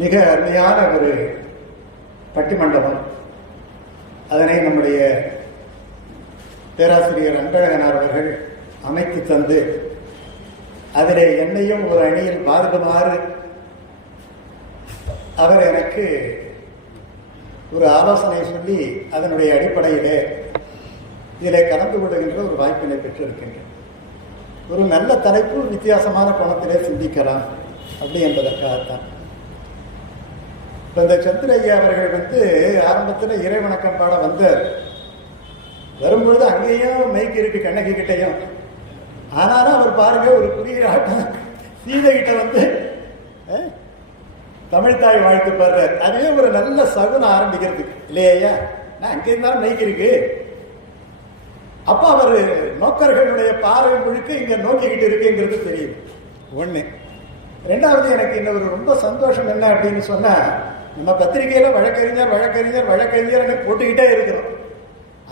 மிக அருமையான ஒரு பட்டிமண்டபம். அதனை நம்முடைய பேராசிரியர் அன்பழகனார் அவர்கள் அமைத்து தந்து அதிலே என்னையும் ஒரு அணியில் பாதுகாமாறு அவர் எனக்கு ஒரு ஆலோசனை சொல்லி அதனுடைய அடிப்படையிலே இதிலே கலந்து கொள்ளுகின்ற ஒரு வாய்ப்பினை பெற்றிருக்கின்றேன். ஒரு நல்ல தலைப்பு, வித்தியாசமான கோணத்திலே சிந்திக்கலாம் அப்படி என்பதற்காகத்தான். இப்போ இந்த சந்திரையா அவர்கள் ஆரம்பத்தில் இறை வணக்கம் பாட வரும்பொழுது அங்கேயும் மைக் இருக்கு கண்ணகி கிட்டையும். ஆனாலும் அவர் பாருங்க ஒரு குறியீடாட்டம் சீதை கிட்ட தமிழ்தாய் வாழ்த்து பாடுறார். அதுவே ஒரு நல்ல சகுனம் ஆரம்பிக்கிறதுக்கு இல்லையா? நான் அங்கே இருந்தாலும் மைக் இருக்கு. அப்போ அவர் நோக்கர்களுடைய பார்வை முழுக்க இங்க நோக்கிக்கிட்டு இருக்குங்கிறது தெரியுது. ஒண்ணு. ரெண்டாவது, எனக்கு இன்னொரு ரொம்ப சந்தோஷம் என்ன அப்படின்னு சொன்னா, நம்ம பத்திரிகையில வழக்கறிஞர் வழக்கறிஞர் வழக்கறிஞர் போட்டுக்கிட்டே இருக்கிறோம்.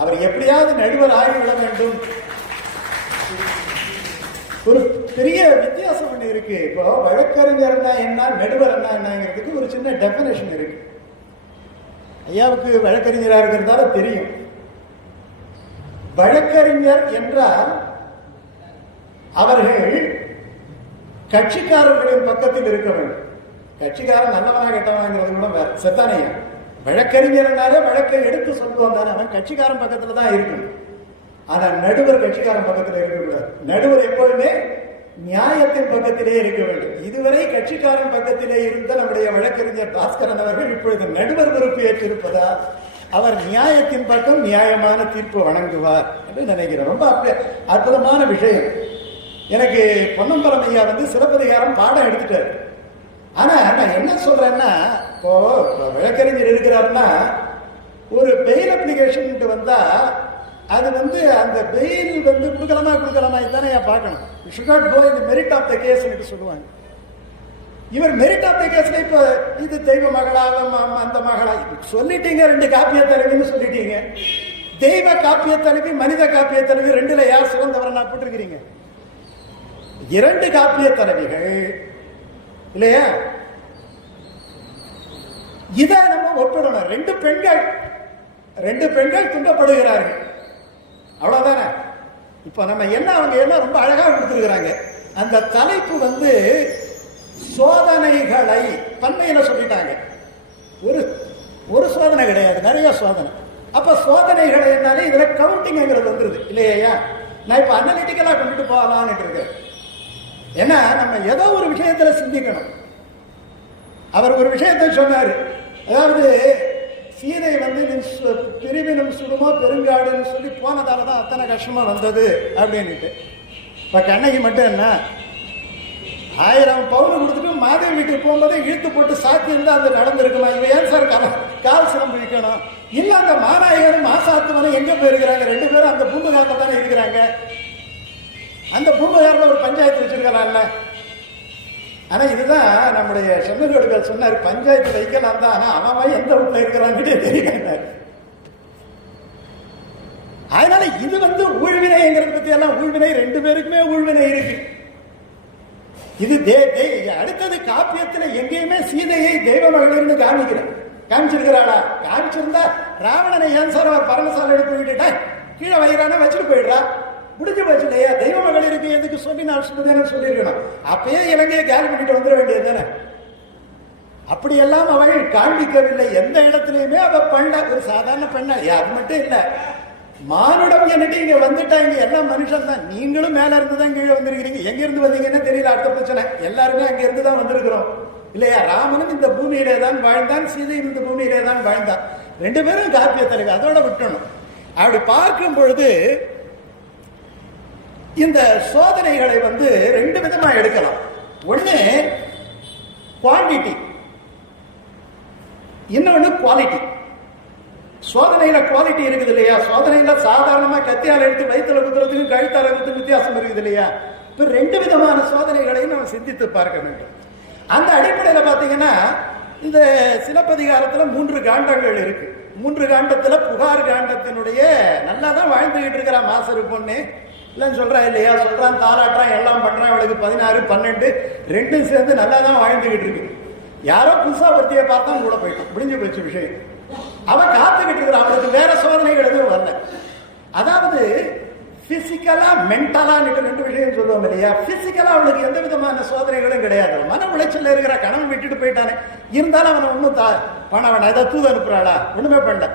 அவர் எப்படியாவது நடுவர் ஆகிவிட வேண்டும். ஒரு பெரிய வித்தியாசம் ஒண்ணு இருக்கு. இப்போ வழக்கறிஞர்னா என்ன, நடுவர் என்னங்கிறதுக்கு ஒரு சின்ன டெபினேஷன் இருக்கு. ஐயாவுக்கு வழக்கறிஞராக இருக்கிறதால தெரியும். வழக்கறிஞர் என்றால் அவர்கள் கட்சிக்காரர்களின் பக்கத்தில் இருக்க வேண்டும். கட்சிக்காரன் நல்லவனா கெட்டவனாங்கிறது கூட வேற செத்தானையா. வழக்கறிஞர்னாலே வழக்கை எடுத்து சொல்லுவான் தானே, அவன் கட்சிக்காரன் பக்கத்துல தான் இருக்கணும். ஆனா நடுவர் கட்சிக்காரன் பக்கத்தில் இருக்கக்கூடாது. நடுவர் எப்பொழுதுமே நியாயத்தின் பக்கத்திலே இருக்க வேண்டும். இதுவரை கட்சிக்காரன் பக்கத்திலே இருந்த நம்முடைய வழக்கறிஞர் பாஸ்கரன் அவர்கள் இப்பொழுது நடுவர் பொறுப்பு ஏற்றிருப்பதால் அவர் நியாயத்தின் பக்கம் நியாயமான தீர்ப்பு வழங்குவார் என்று நினைக்கிறேன். ரொம்ப அற்புதமான விஷயம். எனக்கு பொன்னம்பலம் ஐயா சிலப்பதிகாரம் பாடம் எடுத்துட்டாரு. ஆனா நான் என்ன சொல்றேன்னா, இப்போ வழக்கறிஞர் இருக்கிறாருன்னா ஒரு பெயில் அப்ளிகேஷன் வந்தா அது அந்த பெயில் கொடுக்கலாமா இதுதானே பார்க்கணும். Should not go in the merit of the case சொல்லுவாங்க. இவர் மெரிட் ஆஃப் த கேஸ்ல இப்ப இது தெய்வ மகளா அந்த மகளா சொல்லிட்டீங்க, 2 காப்பிய தலைவின்னு சொல்லிட்டீங்க. தெய்வ காப்பிய தலைவி மனித காப்பிய தலைவி 2ல யார் சிறந்தவரை நான் போட்டிருக்கிறீங்க? 2 காப்பிய தலைவிகள் இல்லையா? இதை நம்ம ஒப்பிடணும். 2 பெண்கள் துன்பப்படுகிறார்கள், அவ்வளவுதானே. இப்ப நம்ம அவங்க என்ன ரொம்ப அழகா கொடுத்திருக்கிறாங்க. அந்த தலைப்பு சோதனைகளை பன்மையில சொல்லிட்டாங்க. ஒரு சோதனை கிடையாது, நிறைய சோதனை. அப்ப சோதனைகளை என்னாலே இதுல கவுண்டிங்கிறது வந்துருது இல்லையா? நான் இப்ப அனலிட்டிக்கலா கொண்டுட்டு போகலான்னு இருக்கேன். ஏன்னா நம்ம ஏதோ ஒரு விஷயத்துல சிந்திக்கணும். அவர் ஒரு விஷயத்தை சொன்னாரு. அதாவது சீதை பிரிவினும் சுடுமோ பெருங்காடுன்னு சொல்லி போனதாலதான் அத்தனை கஷ்டமா வந்தது அப்படின்னுட்டு. இப்ப கண்ணகி மட்டும் என்ன 1000 பவுன் கொடுத்துட்டு மாதவி வீட்டுக்கு போகும்போதே இழுத்து போட்டு சாத்தி இருந்தா அது நடந்திருக்கலாம். இவன் ஏன் சார் கால் சிலம்பு வைக்கணும்? இல்ல அந்த மாநாயகரும் மாசாத்துவனும் எங்க போயிருக்கிறாங்க? 2 பேரும் அந்த பூம்புகாரில் தானே இருக்கிறாங்க. அந்த பூம்புகாரில் ஒரு பஞ்சாயத்து வச்சிருக்கிறான்ல. ஆனா இதுதான் நம்முடைய செம்மனோடுகள் சொன்னார், பஞ்சாயத்து வைக்கலாம் தான், ஆனா அவன் எந்த வீட்டுல இருக்கிறான்னு தெரியல. அதனால இது ஊழ்வினைங்கிறத பத்தி எல்லாம் ஊழ்வினை 2 பேருக்குமே ஊழ்வினை இருக்கு. இது அடுத்தது காப்பியத்துல எங்கேயுமே சீதையை தெய்வ மகளிர்னு காமிச்சிருக்கிறாளா? காமிச்சிருந்தா ராவணனை ஏன் சார் பரமசாலை எடுத்து விட்டுட்டா கீழே வைரான வச்சுட்டு போயிடுறா, முடிஞ்சு போச்சு இல்லையா? தெய்வ மகளிருக்கு எதுக்கு சொல்லி நான் சொல்லிருக்கணும். அப்பயே இலங்கையை கேலி பண்ணிட்டு வந்துட வேண்டியது தானே. அப்படியெல்லாம் அவள் காண்பிக்கவில்லை. எந்த இடத்துலயுமே அவ பண்ண ஒரு சாதாரண பெண்ண. அது மட்டும் இல்ல, மானுடம் என்னட்டு இங்க வந்துட்டா, இங்க எல்லாம் மனுஷன் தான். நீங்களும் மேல இருந்துதான் கீழே வந்திருக்கிறீங்க. எங்க இருந்து வந்தீங்கன்னு தெரியல. அடுத்த பிரச்சனை, எல்லாருமே அங்க இருந்துதான் வந்திருக்கிறோம் இல்லையா? ராமனும் இந்த பூமியிலே தான் வாழ்ந்தான், சீதையும் இந்த பூமியிலே தான் வாழ்ந்தான். 2 பேரும் காப்பிய தலைவி. அதோட விட்டணும். அப்படி பார்க்கும் பொழுது இந்த சோதனைகளை 2 விதமா எடுக்கலாம். ஒண்ணு குவான்டிட்டி, இன்னொன்னு குவாலிட்டி. சோதனையில குவாலிட்டி இருக்குது இல்லையா? சோதனையில சாதாரணமா கத்தியால் எடுத்து வயிற்றுல குத்துறதுக்கு கழுத்தால குத்துறதுக்கு வித்தியாசம் இருக்குது இல்லையா? இப்ப 2 விதமான சோதனைகளையும் நம்ம சிந்தித்து பார்க்க வேண்டும். அந்த அடிப்படையில பாத்தீங்கன்னா இந்த சிலப்பதிகாரத்துல 3 காண்டங்கள் இருக்கு. 3 காண்டத்துல புகார் காண்டத்தினுடைய நல்லா தான் வாழ்ந்துகிட்டு இருக்கிறா மாசரு பொண்ணு. இல்லைன்னு சொல்றா இல்லையா? சொல்றான், தாளாட்டுறான், எல்லாம் பண்றான். அவளுக்கு 16, 12 ரெண்டும் சேர்ந்து நல்லா தான் வாழ்ந்துகிட்டு இருக்கு. யாரோ புதுசா ஒருத்தியை பார்த்தா கூட போயிட்டான், முடிஞ்சு போச்சு விஷயம். அவன் காத்துக்கிட்டு இருக்கிறான், அவளுக்கு வேற சோதனைகள் எதுவும் வரல. அதாவது பிசிக்கலா மென்டலா ரெண்டு விஷயம் சொல்லுவோம் இல்லையா? பிசிக்கலா அவனுக்கு எந்த விதமான சோதனைகளும் கிடையாது. மன உளைச்சல் இருக்கிற கணவன் விட்டுட்டு போயிட்டானே, இருந்தாலும் அவனை ஒன்றும் பண்ண வேண்டாம். ஏதாவது தூது அனுப்புறாளா? ஒண்ணுமே பண்ணல.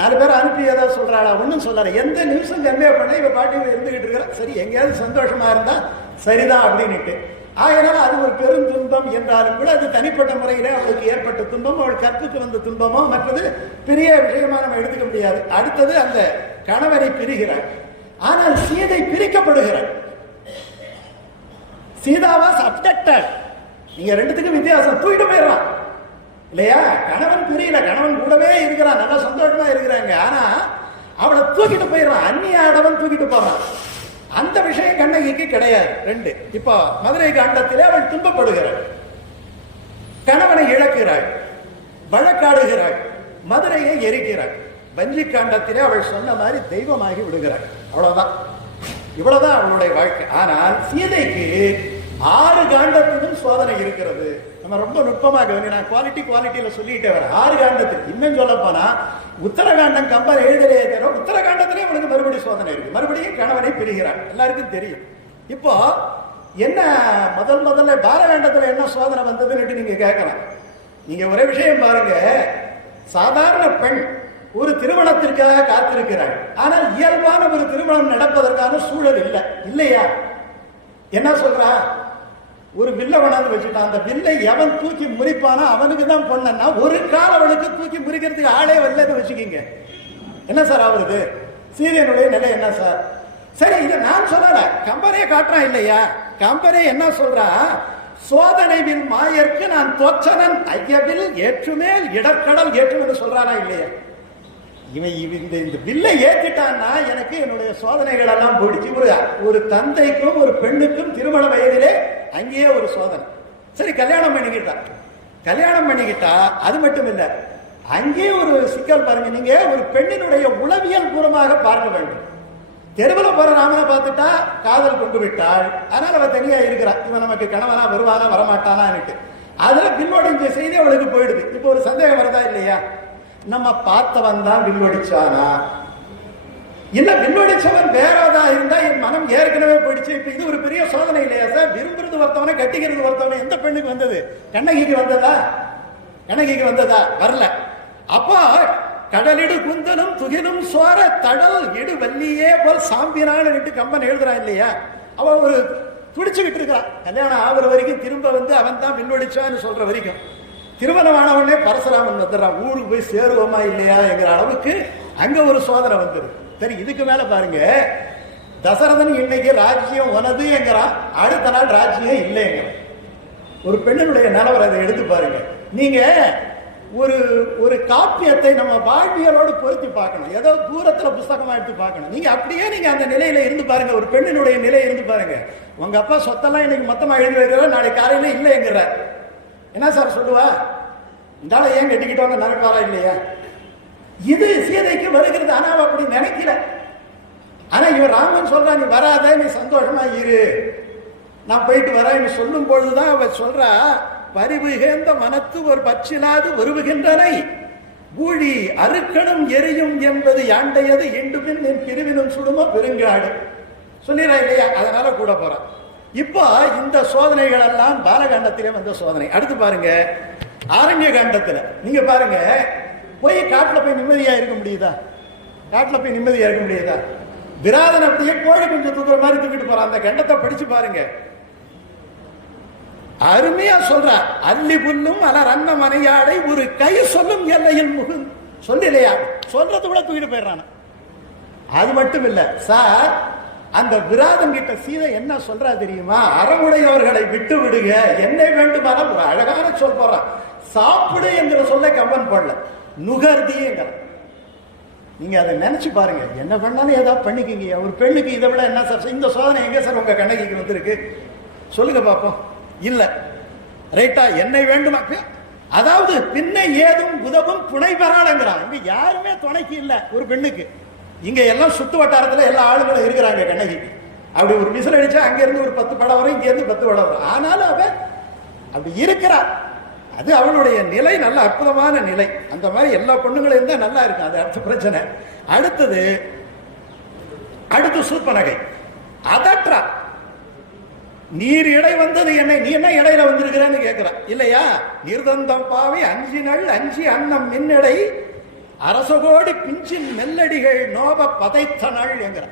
4 பேர் அனுப்பி ஏதாவது சொல்றாளா? ஒன்றும் சொல்லல. எந்த நியூஸும் கன்வே பண்ண இவ பாட்டி இருந்துகிட்டு இருக்கிற. சரி, எங்கேயாவது சந்தோஷமா இருந்தா சரிதான் அப்படின்னுட்டு. ஆகையினால அது ஒரு பெரும் துன்பம் என்றாலும் கூட அது தனிப்பட்ட முறையிலே அவளுக்கு ஏற்பட்ட துன்பம், அவள் கற்புக்கு வந்த துன்பமோ மற்றது பெரிய விஷயமா நம்ம எடுத்துக்க முடியாது. அடுத்தது அந்த கணவனை பிரிகிறார். ஆனால் சீதை பிரிக்கப்படுகிறார். சீதாவா சப்ஜெக்டட். நீங்க ரெண்டுத்துக்கும் வித்தியாசம். தூக்கிட்டு போயிடறான் இல்லையா? கணவன் பிரியல, கணவன் கூடவே இருக்கிறான், நல்லா சந்தோஷமா இருக்கிறாங்க. ஆனா அவளை தூக்கிட்டு போயிடறான், அந்நிய ஆடவன் தூக்கிட்டு போறான். அந்த விஷயம் கண்ணகிக்கு கிடையாது. 2. இப்போ மதுரை காண்டத்திலே அவள் துன்பப்படுகிறாள், கணவனை இழக்கிறாள், வழக்காடுகிறாள், மதுரையை எரிக்கிறாள். வஞ்சி காண்டத்திலே அவள் சொன்ன மாதிரி தெய்வமாகி விடுகிறாள். அவ்வளவுதான். இவ்வளவுதான் அவளுடைய வாழ்க்கை. ஆனால் சீதைக்கு 6 காண்டத்திலும் சோதனை இருக்கிறது. நம்ம ரொம்ப நுட்பமாக நான் குவாலிட்டியில சொல்லிட்டே வர 6 காண்டத்துக்கு. இன்னும் சொல்ல போனா உத்தரகாண்டம் கம்பன் எழுதலையே தவிர உத்தரகாண்டத்திலே அவனுக்கு மறுபடியும் சோதனை இருக்கு. மறுபடியும் கணவனை பிரிகிறான், எல்லாருக்கும் தெரியும். இப்போ என்ன முதல்ல பாலகாண்டத்துல என்ன சோதனை வந்ததுன்னு நீங்க கேட்கலாம். நீங்க ஒரே விஷயம் பாருங்க, சாதாரண பெண் ஒரு திருமணத்திற்காக காத்திருக்கிறாள். ஆனால் இயல்பான ஒரு திருமணம் நடப்பதற்கான சூழல் இல்லை, இல்லையா? என்ன சொல்றா? ஒரு வில்ல கொண்டாந்து வச்சுட்டான். அந்த வில்லை எவன் தூக்கி முறிப்பானோ அவனுக்கு தான் பொண்ணா. ஒரு கால் அவளுக்கு தூக்கி முறிக்கிறதுக்கு ஆளே வரலன்னு வச்சுக்கிங்க. என்ன சார் ஆகுறது? சீரியனுடைய நிலை என்ன சார்? சரி, இதை நான் சொல்லல, கம்பரே காட்டுறான் இல்லையா? கம்பரே என்ன சொல்றா? சோதனைவில் மாயற்கு நான் தோற்றனன் ஐயவில் ஏற்றுமேல் இடக்கடல் ஏற்றுமென்று சொல்றானா இல்லையா? இவன் இந்த வில்லை ஏற்றிட்டான்னா எனக்கு என்னுடைய சோதனைகள் எல்லாம் போயிடுச்சு. ஒரு தந்தைக்கும் ஒரு பெண்ணுக்கும் திருமண வயதிலே அங்கேயே ஒரு சோதனை. சரி, கல்யாணம் பண்ணிக்கிட்டா அது மட்டும் இல்ல, அங்கே ஒரு சிக்கல் பாருங்க. நீங்க ஒரு பெண்ணினுடைய உளவியல் பூர்வமாக பார்க்க வேண்டும். தெருவில் போற ராமனை பார்த்துட்டா காதல் கொண்டு விட்டாள், அதனால அவ தனியா இருக்கிறான். இவன் நமக்கு கணவனா வருவானா வரமாட்டானான்னுட்டு அதுல பின்னோட செய்தி அவளுக்கு போயிடுது. இப்போ ஒரு சந்தேகம் வருதா இல்லையா? நம்ம பார்த்தவன் தான் வில்வடிச்சானா, இல்ல வில்வடிச்சவன் வேறதா இருந்தா என் மனம் ஏற்கனவே போயிடுச்சு. இப்ப இது ஒரு பெரிய சோதனை இல்லையா சார்? விரும்புறது ஒருத்தவனை, கட்டிக்கிறது ஒருத்தவனை. எந்த பெண்ணுக்கு வந்தது? கண்ணகிக்கு வந்ததா? வரல. அப்போ கடலிடு குந்தலும் துகிலும் சோர தடல் இடு வள்ளியே போல் சாம்பினான்னு கம்பன் எழுதுறான் இல்லையா? அவ ஒரு துடிச்சுக்கிட்டு இருக்கிறான். கல்யாணம் ஆகுற வரைக்கும் திரும்ப வந்து அவன் தான் வில்வடிச்சான்னு சொல்ற வரைக்கும். திருமணமானவனே பரசுராமன் வந்துடுறான். ஊருக்கு போய் சேருவோமா இல்லையா என்கிற அளவுக்கு அங்க ஒரு சோதனை வந்துடும். சரி, இதுக்கு மேல பாருங்க, தசரதன் இன்னைக்கு ராஜ்யம் உனது என்கிறான், அடுத்த நாள் ராஜ்யம் இல்லைங்கிறான். ஒரு பெண்ணினுடைய நிலவரத்தை எடுத்து பாருங்க. நீங்க ஒரு காப்பியத்தை நம்ம வாழ்வியலோடு பொருத்தி பார்க்கணும். ஏதோ தூரத்துல புஸ்தகமா எடுத்து பார்க்கணும். நீங்க அப்படியே நீங்க அந்த நிலையில இருந்து பாருங்க, ஒரு பெண்ணினுடைய நிலை இருந்து பாருங்க. உங்க அப்பா சொத்தெல்லாம் இன்னைக்கு மொத்தமா எழுதி வைக்கிற, நாளைக்கு காலையில இல்லைங்கிற என்ன சார் சொல்லுவா? இந்தால ஏன் கட்டிக்கிட்டோங்க நடக்காரா இல்லையா? இது சீதைக்கு வருகிறது. ஆனா அப்படி நினைக்கல. ஆனா இவன் ராமன் சொல்றான், நீ வராத, நீ சந்தோஷமா இரு, நான் போயிட்டு வரேன்னு சொல்லும் பொழுதுதான் அவ சொல்றா, பரிவுகேந்த மனத்து ஒரு பச்சிலாது வருவுகின்றனை ஊழி அறுக்கணும் எரியும் என்பது யாண்டையது இண்டுபின் என் பிரிவினும் சுடுமோ பெருங்காடு சொல்லிடா இல்லையா? அதனால கூட போறான். இப்போ இந்த சோதனைகள் எல்லாம் பாலகாண்டத்திலே வந்த சோதனை. அடுத்து பாருங்க, ஆரண்ய காண்டத்துல நீங்க பாருங்க, போய் காட்டுல போய் நிம்மதியா இருக்க முடியுதா? விராதன் அப்படியே கோழி கொஞ்சம் தூக்குற மாதிரி தூக்கிட்டு போறான். அந்த கண்டத்தை படிச்சு பாருங்க, அருமையா சொல்ற. அல்லி புல்லும் அலர் அன்ன மனையாடை ஒரு கை சொல்லும் எல்லையில் முகு சொல்லலையா? சொல்றது கூட தூக்கிட்டு போயிடுறான். அது மட்டும் இல்ல சார், அந்த விராதன் கிட்ட சீதை என்ன சொல்றா தெரியுமா? அறமுடையவர்களை விட்டு விடுங்க, என்னை வேண்டுமானால் ஒரு அழகான சொல் போறான். சாப்பிடு என்கிற சொல்ல கம்பன் போடல, நுகர்திங்கிற. நீங்க அதை நினைச்சு பாருங்க. என்ன பண்ணாலும் ஏதாவது பண்ணிக்கிங்க. ஒரு பெண்ணுக்கு இதை விட என்ன சார்? இந்த சோதனை எங்க சார் உங்க கண்ணகிக்கு வந்திருக்கு? சொல்லுங்க பாப்போம். இல்ல ரைட்டா, என்னை வேண்டுமா? அதாவது பின்ன ஏதும் உதவும் துணை பெறாளங்கிறான். இங்க யாருமே துணைக்கு இல்ல ஒரு பெண்ணுக்கு. இங்க எல்லாம் சுத்து வட்டாரத்துல எல்லா ஆளுங்களும் இருக்கிறாங்க கண்ணகிக்கு. அப்படி ஒரு விசில் அடிச்சா அங்க இருந்து ஒரு 10 படம் வரும், இங்க இருந்து 10 படம் வரும். ஆனாலும் அவ அப்படி இருக்கிறா. அது அவளுடைய நிலை நல்ல அற்புதமான நிலை. அந்த மாதிரி எல்லா பொண்ணுங்களும் இருந்தா நல்லா இருக்கும். அது அடுத்த பிரச்சனை. அடுத்து சூர்பனகை அதற்றா. நீர் இடை வந்தது என்ன, நீ என்ன இடையில வந்திருக்கிறன்னு கேட்கிறா இல்லையா. நிர்தந்தம் பாவை 5 நாள் 5 அன்னம் மின்னடை அரசகோடி பிஞ்சின் மெல்லடிகள் நோப பதைத்த நாள் என்கிற.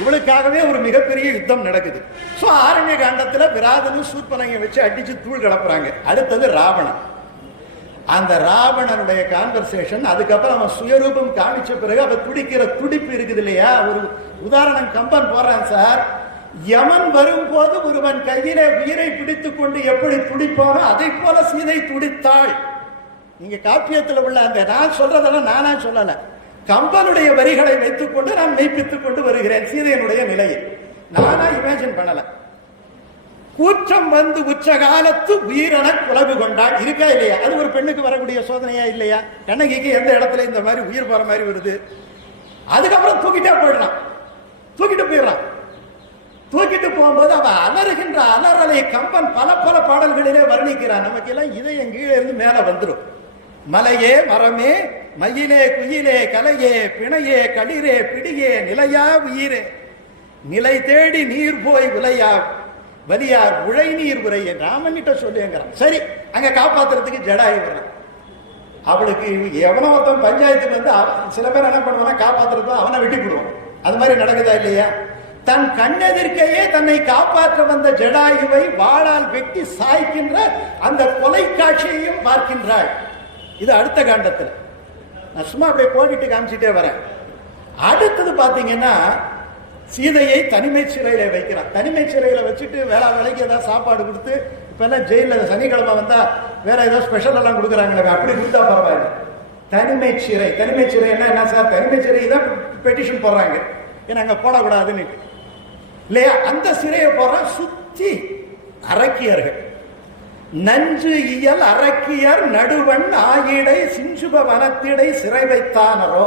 இவளுக்காகவே ஒரு மிகப்பெரிய யுத்தம் நடக்குது. சோ ஆரண்ய காண்டத்துல விராதனும் சூர்பனகை வச்சு அடிச்சு தூள் கிளப்புறாங்க. அடுத்தது ராவணன். அந்த ராவணனுடைய கான்வர்சேஷன், அதுக்கப்புறம் அவன் சுயரூபம் காமிச்ச பிறகு அவன் துடிக்கிற துடிப்பு இருக்குது இல்லையா. ஒரு உதாரணம் கம்பன் போறான் சார். யமன் வரும்போது ஒருவன் கையிலே உயிரை பிடித்துக் கொண்டு எப்படி துடிப்பானோ அதை போல சீதை துடித்தாள். நீங்க காப்பியத்தில் உள்ள அந்த நான் சொல்றதெல்லாம் நானா சொல்லல, கம்பனுடைய வரிகளை வைத்துக் கொண்டு நான் மெய்ப்பித்துக் கொண்டு வருகிறேன் சீதையனுடைய நிலையை. நானா இமேஜின் பண்ணல. கூற்றம் வந்து உச்ச காலத்து உயிரென குலவு கொண்டாள் இருக்கா இல்லையா. அது ஒரு பெண்ணுக்கு வரக்கூடிய சோதனையா இல்லையா. கண்ணகிக்கு எந்த இடத்துல இந்த மாதிரி உயிர் போற மாதிரி வருது. அதுக்கப்புறம் தூக்கிட்டே போயிடலாம், தூக்கிட்டு போயிடலாம். தூக்கிட்டு போகும்போது அவ அலறுகின்ற அலறலை கம்பன் பல பல பாடல்களிலே வர்ணிக்கிறான். நமக்கு எல்லாம் இதயம் கீழே இருந்து மேல வந்துடும். மலையே மரமே மயிலே குயிலே கலையே பிணையே களிரே பிடியே நிலையா உயிரே நிலை தேடி நீர் போய் விளையா வலியார் உழை நீர் உரைய ராமன் கிட்ட சொல்லுங்கிறான். சரி, அங்க காப்பாத்துறதுக்கு ஜடாயு வர்றான். அவளுக்கு எவனோ ஒருத்தன் பஞ்சாயத்துக்கு வந்து சில பேர் என்ன பண்ணுவாங்க, காப்பாத்துறது அவனை வெட்டி போடுவான். அது மாதிரி நடக்குதா இல்லையா. தன் கண்ணெதிர்க்கையே தன்னை காப்பாற்ற வந்த ஜடாயுவை வாளால் வெட்டி சாய்க்கின்ற அந்த கொலை காட்சியையும் பார்க்கின்றாள். இது அடுத்த காண்டத்தில். நான் சும்மா அப்படியே போட்டுட்டு காமிச்சிட்டே வரேன். அடுத்தது பாத்தீங்கன்னா சீதையை தனிமை சிறையில வைக்கிறான். தனிமை சிறையில வச்சுட்டு வேலைக்கு ஏதாவது சாப்பாடு கொடுத்து, இப்ப எல்லாம் ஜெயில சனிக்கிழமை வந்தா வேற ஏதாவது ஸ்பெஷல் எல்லாம் கொடுக்குறாங்களே, அப்படி கொடுத்தா பரவாயில்ல. தனிமை சிறை, தனிமை சிறை என்ன சார், தனிமை சிறை தான் பெட்டிஷன் போடுறாங்க, ஏன்னா அங்க போடக்கூடாதுன்னு இல்லையா. அந்த சிறையை போடுற சுத்தி அரக்கியர்கள், நஞ்சு இயல் அரக்கியர் நடுவன் ஆயிடை சிஞ்சுப வனத்திடை சிறை வைத்தானரோ.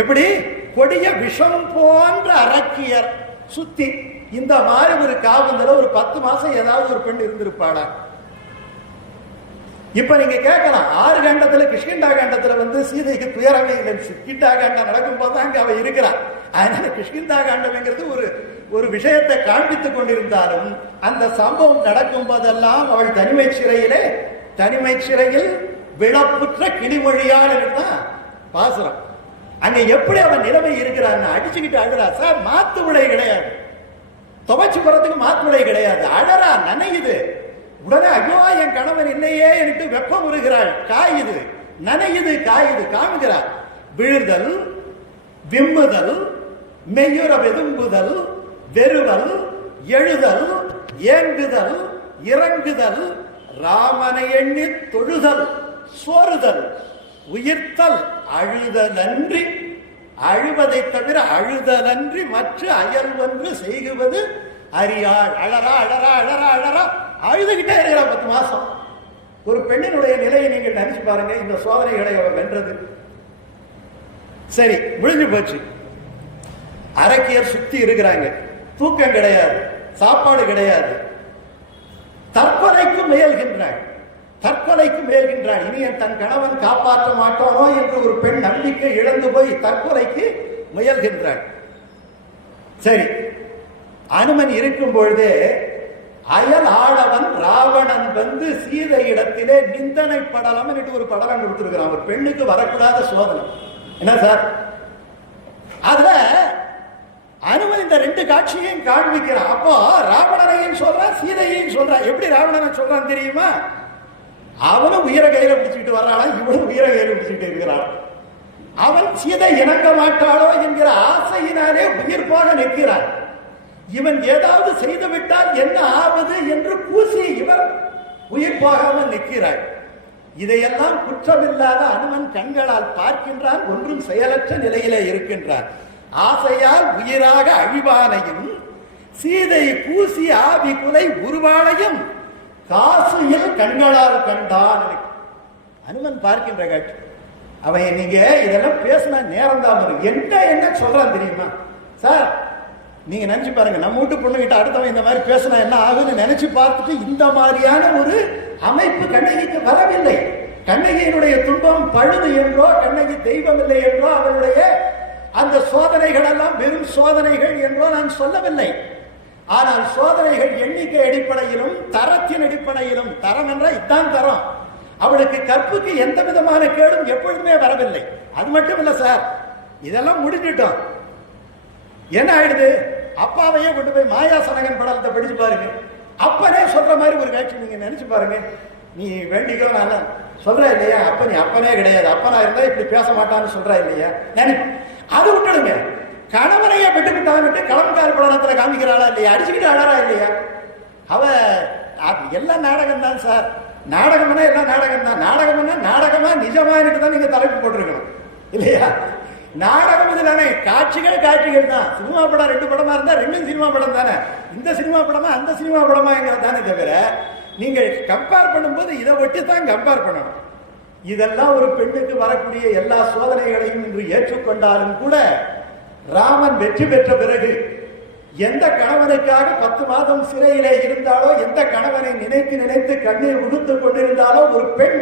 எப்படி கொடிய விஷம் போன்ற அரக்கியர் சுத்தி. இந்த மாதிரி ஒரு காவந்தல ஒரு 10 மாசம் ஏதாவது ஒரு பெண் இருந்திருப்பாளா. இப்ப நீங்க கேட்கலாம், 6 காண்டத்துல கிஷ்கிண்டா காண்டத்துல வந்து சீதைக்கு துயரமே இல்லை. கிஷ்கிண்டா காண்டம் நடக்கும் போது அங்க அவ இருக்கிறான். அதனால கிஷ்கிந்தா காண்டம்ங்கிறது ஒரு விஷயத்தை காண்பித்துக் கொண்டிருந்தாலும் அந்த சம்பவம் நடக்கும் போதெல்லாம் அவள் தனிமை சிறையில் விழப்புற்ற கிளிமொழியால் தான் பாசுரம். அங்க எப்படி அவன் நிலைமை இருக்கிறான்னு அடிச்சுக்கிட்டு அழுறா சார். மாத்து விடை கிடையாது, துவைச்சு போறதுக்கு மாத்து விடை கிடையாது. அழறா, நனையுது. உடனே ஐயோ என் கணவன் இல்லையே என்று வெப்பம் உருகிறாள். காயுது, நனையுது, காயுது, காமிக்கிறார். விழுதல், விம்முதல், மெய்யுற வெதும்புதல், வெறுவல், எழுதல், ஏங்குதல், இறங்குதல், ராமனை எண்ணி தொழுதல், சோறுதல், உயிர்த்தல், அழுதலன்றி, அழுவதை தவிர அழுதலன்றி மற்ற அயல் ஒன்று செய்குவது அறியாள். அழறா அழறா அழறா அழறா அழுதுகிட்டே இருக்கிறா 10 மாசம். ஒரு பெண்ணினுடைய நிலையை நீங்கள் நினைச்சு பாருங்க. இந்த சோதனைகளை அவர் வென்றது. சரி, முடிஞ்சு போச்சு. அரக்கியர் சுத்தி இருக்கிறாங்க. தூக்கம் கிடையாது, சாப்பாடு கிடையாது. தற்கொலைக்கு முயல்கின்றாள். இனி தன் கணவன் காப்பாற்ற மாட்டானோ என்று ஒரு பெண் நம்பிக்கை இழந்து போய் தற்கொலைக்கு முயல்கின்றாள். சரி, அனுமன் இருக்கும் பொழுதே அயல் ஆடவன் ராவணன் வந்து சீதை இடத்திலே நிந்தனை படலம் ஒரு படலம் கொடுத்திருக்கிறான். ஒரு பெண்ணுக்கு வரக்கூடாத சோதனை என்ன சார். அதுல அனுமன் இந்த 2 காட்சியையும் காண்பிக்கிறான். அப்போ ராவணனையும் சொல்றான், சீதையையும் சொல்றான். எப்படி ராவணனை சொல்றான் தெரியுமா? அவனும் உயிரை கையில பிடிச்சுக்கிட்டு வர்றாளா, இவனும் உயிரை கையில பிடிச்சுக்கிட்டு இருக்கிறான். அவன் சீதை இணங்க மாட்டாளோ என்கிற ஆசையினாலே உயிர் போக நிற்கிறான். இவன் ஏதாவது செய்து விட்டால் என்ன ஆவது என்று கூசி இவர் உயிர் போகாமல் நிற்கிறாள். இதையெல்லாம் குற்றமில்லாத அனுமன் கண்களால் பார்க்கின்றான். ஒன்றும் செயலற்ற நிலையிலே இருக்கின்றான். ஆசையால் உயிராக அழிவானையும் சீதை கூசி ஆவி குலை உருவாளையும் காசியில் கண்களால் கண்டான். அனுமன் பார்க்கின்ற காட்சி. அவன் நீங்க இதெல்லாம் பேசினா நேரம் தான் வரும். என்ன சொல்றான் தெரியுமா சார்? நீங்க நினைச்சு பாருங்க, நம்ம வீட்டு பொண்ணுகிட்ட அடுத்தவன் இந்த மாதிரி பேசினா என்ன ஆகுன்னு நினைச்சு பார்த்துட்டு இந்த மாதிரியான ஒரு அமைப்பு கண்ணகிக்கு வரவில்லை. கண்ணகியினுடைய துன்பம் பழுது என்றோ, கண்ணகி தெய்வம் இல்லை என்றோ, அவருடைய அந்த சோதனைகள் எல்லாம் வெறும் சோதனைகள் என்றோ நான் சொல்லவில்லை. ஆனால் சோதனைகள் எண்ணிக்கை அடிப்படையிலும் தரத்தின் அடிப்படையிலும், தரம் என்றால் இதுதான் தரம், அவளுக்கு கற்புக்கு எந்த விதமான கேடும் எப்பொழுதுமே வரவில்லை. அது மட்டும் இல்ல சார், இதெல்லாம் முடிஞ்சிட்டோம். என்ன ஆயிடுது, அப்பாவையே கொண்டு போய் மாயாசனகன் படத்தை படிச்சு பாருங்க, அப்பனே சொல்ற மாதிரி ஒரு காட்சி நீங்க நினைச்சு பாருங்க. நீ வேண்டிக்கோ, நான் சொல்ற இல்லையா, அப்ப நீ அப்பனே கிடையாது, அப்பனா இருந்தா இப்படி பேச மாட்டான்னு சொல்ற இல்லையா, அது விட்டுடுங்க. கணவனையே விட்டு களம்கார் படத்துல காமிக்கிறாளா இல்லையா, அடிச்சுக்கிட்டு அழறா இல்லையா, அவ எல்லாம் நாடகம் தான் சார். நாடகம்னா எல்லாம் நாடகம் தான். நாடகம்னா நாடகமா நிஜமானிட்டு தான் நீங்க தலைப்பு போட்டிருக்கணும் இல்லையா. நாடகம் இதுதானே, காட்சிகள் காட்சிகள் தான். சினிமா படம் 2 படமா இருந்தா 2 சினிமா படம் தானே. இந்த சினிமா படமா அந்த சினிமா படமாங்கிறது தானே தவிர, நீங்க கம்பேர் பண்ணும்போது இதை ஒட்டி தான் கம்பேர் பண்ணணும். இதெல்லாம் ஒரு பெண்ணுக்கு வரக்கூடிய எல்லா சோதனைகளையும் இன்று ஏற்றுக்கொண்டாலும் கூட, ராமன் வெற்றி பெற்ற பிறகு எந்த கணவனுக்காக 10 மாதம் சிறையிலே இருந்தாலோ, எந்த கணவனை நினைத்து நினைத்து கண்ணீர் உடுத்துக் கொண்டிருந்தாலோ, ஒரு பெண்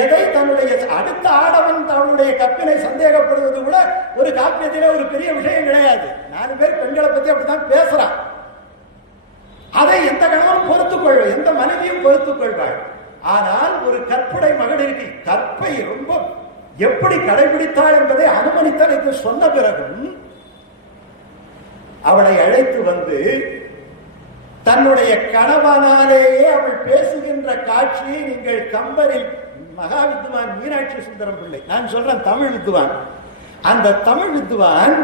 எதை தன்னுடைய அடுத்த ஆடவன் தன்னுடைய கற்பினை சந்தேகப்படுவது கூட ஒரு காப்பியத்திலே ஒரு பெரிய விஷயம் கிடையாது. 4 பேர் பெண்களை பத்தி அப்படித்தான் பேசுறான். அதை எந்த கணவனும் பொறுத்துக் கொள்வாள், எந்த மனைவியும் பொறுத்துக் கொள்வாள். ஆனால் ஒரு கற்புடை மகளிருக்கு கற்பை ரொம்ப எப்படி கடைபிடித்தாள் என்பதை அனுமனித்தனைக்கு சொன்ன பிறகும் அவளை அழைத்து வந்து தன்னுடைய கணவனாலேயே அவள் பேசுகின்ற காட்சியை நீங்கள் கம்பரில் மகா வித்வான் மீனாட்சி சுந்தரம் பிள்ளை, நான் சொல்றேன் தமிழ் வித்வான், அந்த தமிழ் வித்வான்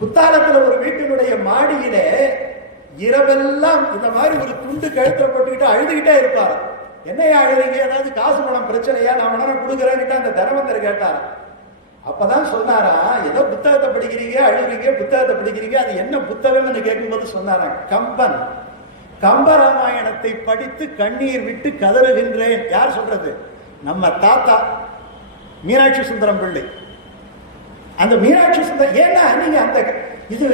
புத்தாலத்தில் ஒரு வீட்டினுடைய மாடியிலே இரவெல்லாம் இந்த மாதிரி ஒரு துண்டு கழுத்தை போட்டுக்கிட்டு அழுதுகிட்டே இருப்பார். என்னையா அழுதுங்க, ஏதாவது காசு பணம் பிரச்சனையா, நான் உடனே கொடுக்குறேன்னு அந்த தனவந்தர் கேட்டார். அப்பதான் சொன்னாரா, ஏதோ புத்தகத்தை படிக்கிறீங்க அழுகிறீங்க, புத்தகத்தை படிக்கிறீங்க, அது என்ன புத்தகம்னு கேட்கும்போது சொன்னாரா, கம்பன் கம்பராமாயணத்தை படித்து கண்ணீர் விட்டு கதறுகின்றேன். யார் சொல்றது? நம்ம தாத்தா மீனாட்சி சுந்தரம் பிள்ளை. அந்த மீனாட்சி சுந்தரம், ஏன்னா நீங்க அந்த இது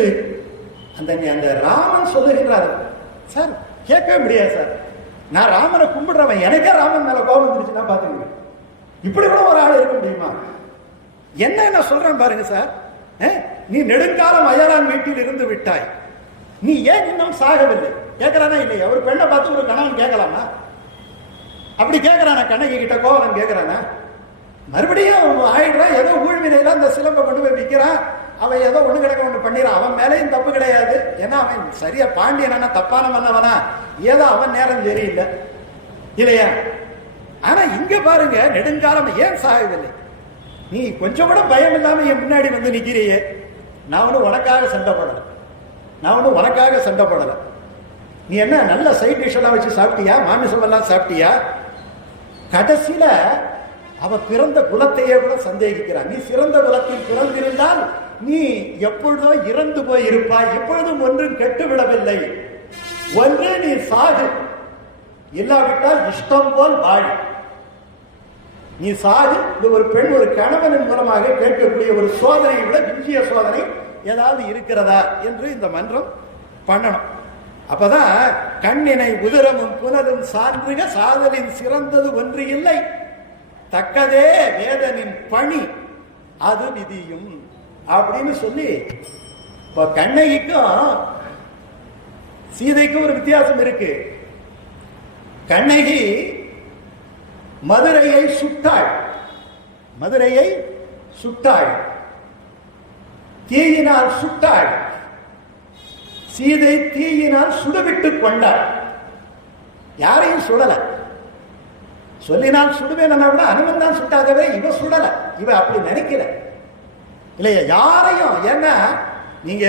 அந்த ராமன் சொல்லுகின்றார் சார், கேட்கவே முடியாது சார். நான் ராமனை கும்பிடுறவன், எனக்கே ராமன் மேல கோபம் வந்துருச்சுன்னா பாத்துக்கோங்க. இப்படி கூட ஒரு ஆள் இருக்க முடியுமா? என்ன சொல்றேன் பாருங்க சார். நீ நெடுங்காலம் அயலான் வீட்டில் இருந்து விட்டாய், நீ ஏன் இன்னும் சாகவில்லை? கேட்கிறானா இல்லையா? ஒரு பெண்ணை பார்த்து ஒரு கணவன் கேட்கலாமா? அப்படி கேட்கிறானா? கண்ணகி கிட்ட கோவலன் கேட்கிறானா? மறுபடியும் ஆயிடுறான், ஏதோ ஊழ்வினையில அந்த சிலம்பை கொண்டு போய் விற்கிறான், அவன் ஏதோ ஒண்ணு கிடக்க ஒண்ணு பண்ணிடுறான். அவன் மேலேயும் தப்பு கிடையாது, ஏன்னா அவன் சரியா பாண்டியனா தப்பான மன்னவனா, ஏதோ அவன் நேரம் சரியில்லை இல்லையா. ஆனா இங்க பாருங்க, நெடுங்காலம் ஏன் சாகவில்லை? நீ கொஞ்சம் கூட பயம் இல்லாம என் முன்னாடி வந்து நிக்கிறியே, நான் ஒன்னும் உனக்காக சண்டை போடல, நான் ஒன்னும் உனக்காக சண்டை போடல. நீ என்ன நல்ல சைட் டிஷ் எல்லாம் வச்சு சாப்பிட்டியா, மாமிசம் எல்லாம் சாப்பிட்டியா? கடைசியில அவ பிறந்த குலத்தையே கூட சந்தேகிக்கிறான். நீ சிறந்த குலத்தில் பிறந்திருந்தால் நீ எப்பொழுதோ இறந்து போய் இருப்பாய், எப்பொழுதும் ஒன்றும் கெட்டுவிடவில்லை. ஒன்று நீ சாகு, இல்லாவிட்டால் இஷ்டம் போல் வாழ். நீ சாகு. இது ஒரு பெண் ஒரு கணவனின் மூலமாக கேட்கக்கூடிய ஒரு சோதனையை விட விஞ்சிய சோதனை ஏதாவது இருக்கிறதா என்று இந்த மன்றம் பண்ணணும். அப்பதான் கண்ணினை உதிரமும் புனலும் சான்றுக சாதலின் சிறந்தது ஒன்று இல்லை, தக்கதே வேதனின் பணி அது விதியும் அப்படின்னு சொல்லி, இப்ப கண்ணகிக்கும் சீதைக்கும் ஒரு வித்தியாசம் இருக்கு. கண்ணகி மதுரையை சுட்டாள், மதுரையை சுட்டாள், தீயினால் சுட்டாள். சீதை தீயினால் சுடவிட்டுக் கொண்டாள். யாரையும் சுடல, சொல்லினால் சுடுவேன் விட அனுமன் தான் சுட்டாதவே, இவ சுடல, இவ அப்படி நினைக்கல இல்லையா யாரையும். ஏன்னா நீங்க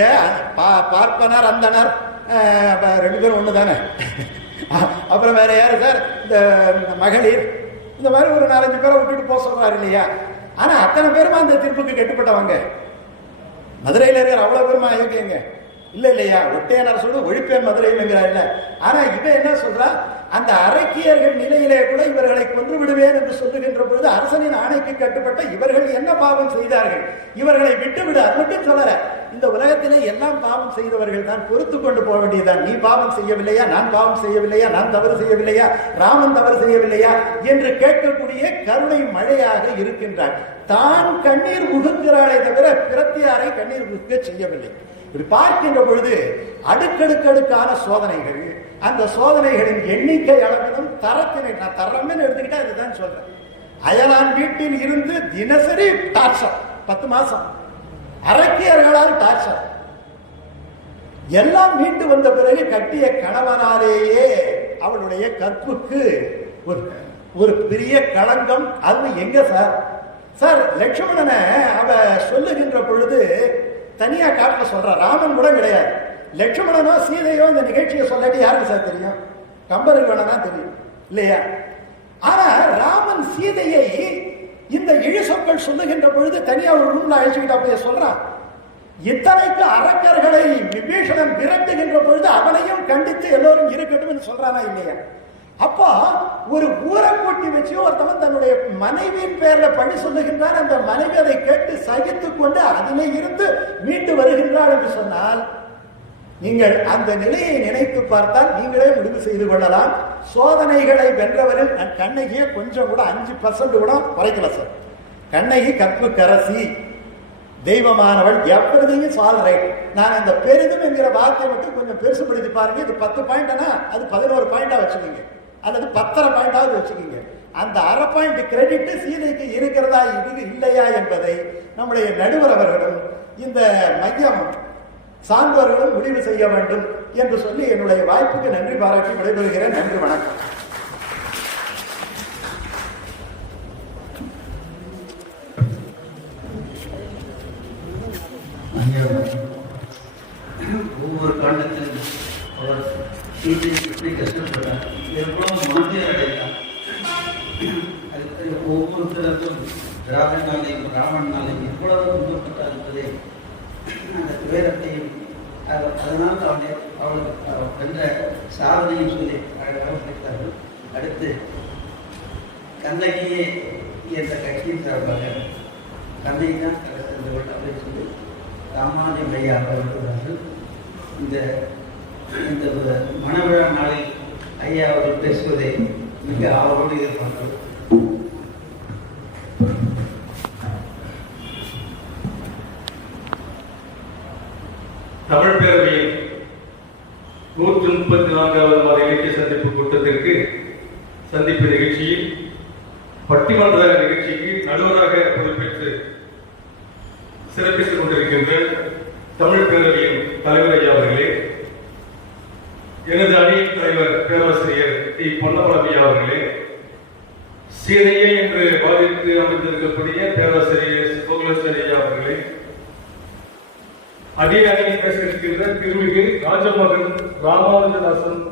பார்ப்பனர் அந்தனர் 2 பேரும் ஒண்ணு தானே. அப்புறம் வேற யாரு சார், இந்த மகளிர், இந்த மாதிரி ஒரு 4-5 பேரை விட்டுட்டு போக சொல்றாரு இல்லையா. ஆனா அத்தனை பேருமா அந்த தீர்ப்புக்கு கட்டுப்பட்டவங்க. மதுரையில இருக்கிற அவ்வளவு பேருமா அயோக்கியங்க இல்ல இல்லையா. ஒட்டையன் அரசோடு ஒழிப்பேன் மதுரைங்கிறார். ஆனா இவன் என்ன சொல்றா, அந்த அரக்கியர்கள் நிலையிலே கூட இவர்களை கொன்று விடுவேன் என்று சொல்லுகின்ற பொழுது அரசனின் ஆணைக்கு கட்டுப்பட்ட இவர்கள் என்ன பாவம் செய்தார்கள், இவர்களை விட்டுவிடு, அது மட்டும் சொல்லல. இந்த உலகத்திலே எல்லாம் பாவம் செய்தவர்கள் தான், பொறுத்து கொண்டு போக வேண்டியதுதான். நீ பாவம் செய்யவில்லையா, நான் பாவம் செய்யவில்லையா, நான் தவறு செய்யவில்லையா, ராமன் தவறு செய்யவில்லையா என்று கேட்கக்கூடிய கருணை மழையாக இருக்கின்றார். தான் கண்ணீர் உகுக்கிறாளே தவிர பிரத்தியாரை கண்ணீர் உகுக்க செய்யவில்லை. இப்படி பார்க்கின்ற பொழுது அடுக்கடுக்கடுக்கான சோதனைகள், அந்த சோதனைகளின் எண்ணிக்கை அளவிலும் தரத்தினை, நான் தரம்னு எடுத்துக்கிட்டா இதுதான் சொல்றேன். அயலான் வீட்டில் இருந்து தினசரி டார்ச்சர், 10 மாசம் அரக்கியர்களால் டார்ச்சர், எல்லாம் மீண்டு வந்த பிறகு கட்டிய கணவனாலேயே அவளுடைய கற்புக்கு ஒரு பெரிய களங்கம். அது எங்க சார் சார் லட்சுமணனை அவ சொல்லுகின்ற பொழுது தனியா காட்டுல சொல்ற, ராமன் கூட கிடையாது. லட்சுமணனோ சீதையோ இந்த நிகழ்ச்சியை சொல்லாட்டி யாருக்கு சார் தெரியும்? கம்பருக்கு வேணா தெரியும் இல்லையா? ஆனா ராமன் சீதையை இந்த இழி சொற்கள் சொல்லுகின்ற பொழுது தனியா ஒரு ரூம்ல அழைச்சுக்கிட்டு அப்படியே சொல்றான். இத்தனைக்கு அரக்கர்களை விபீஷணன் விரட்டுகின்ற பொழுது அவனையும் கண்டித்து எல்லோரும் இருக்கட்டும் சொல்றானா இல்லையா? அப்போ ஒரு ஊரை கூட்டி வச்சு ஒருத்தவன் தன்னுடைய மனைவியின் பேர்ல பணி சொல்லுகின்றான். அந்த மனைவி அதை கேட்டு சகித்துக் கொண்டு அதிலே இருந்து மீண்டு வருகின்றாள் என்று சொன்னால், நீங்கள் அந்த நிலையை நினைத்து பார்த்தால் நீங்களே முடிவு செய்து கொள்ளலாம். சோதனைகளை வென்றவரில் கண்ணகியை கொஞ்சம் கூட 5% கூட குறைக்கல சார். கண்ணகி கற்பு கரசி, தெய்வமானவள், எவ்ரிதிங் சால் ரைட். நான் அந்த பெரிதும் என்கிற வார்த்தை மட்டும் கொஞ்சம் பெருசுபடுத்தி பாருங்க. இது 10 பாயிண்ட்னா அது 11 பாயிண்டா வச்சுக்கோங்க, அல்லது 10.5 பாயிண்டாவது வச்சுக்கோங்க. அந்த அரை பாயிண்ட் கிரெடிட் சீதைக்கு இருக்கிறதா இல்லையா என்பதை நம்முடைய நடுவர் அவர்களும் இந்த மையம் சான்றோர்களும் முடிவு செய்ய வேண்டும் என்று சொல்லி என்னுடைய வாய்ப்புக்கு நன்றி பாராட்டி விடைபெறுகிறேன். நன்றி, வணக்கம். ஒவ்வொரு காண்டத்திலும் அவர் எப்படி கஷ்டப்பட்டார், எவ்வளவு மாற்றி அடைந்தார். ஒவ்வொருத்தருக்கும் ராவணனாலையும் ராவணனாலையும் எவ்வளவு துன்பப்பட்டார் என்பதை, அந்த துயரத்தையும் அதனால் அவளுக்கு வென்ற சாதனையும் சொல்லி அழகாக சேர்த்தார்கள். அடுத்து கண்ணகியே என்ற கட்சியின் சார்பாக கண்ணகி தான் கரை சென்றவர்கள் அப்படின்னு சொல்லி ராமானுஜம் ஐயா அவர்கள் இந்த மணவிழா நாளில் ஐயா அவர்கள் பேசுவதை மிக ஆவலோடு எதிர்பார்க்கிறோம். தமிழ் பேரவையின் 134வது மாத இலக்கிய சந்திப்பு கூட்டத்திற்கு சந்திப்பு நிகழ்ச்சியில் பட்டிமன்ற நிகழ்ச்சிக்கு நடுவராக பொறுப்பேற்று சிறப்பித்துக் கொண்டிருக்கின்ற தமிழ் பேரவையின் தலைவர் ஐயா அவர்களே, எனது அணியின் தலைவர் பேராசிரியர் டி பொன்னமலை அவர்களே, சீதையே என்று பாதித்து அமைந்திருக்கக்கூடிய பேராசிரியர் கோகுலேஸ்வரி ஐயா அவர்களே, அதே அணியில் பேச இருக்கின்ற திருமிகு ராஜமகன் ராமானுஜதாசன்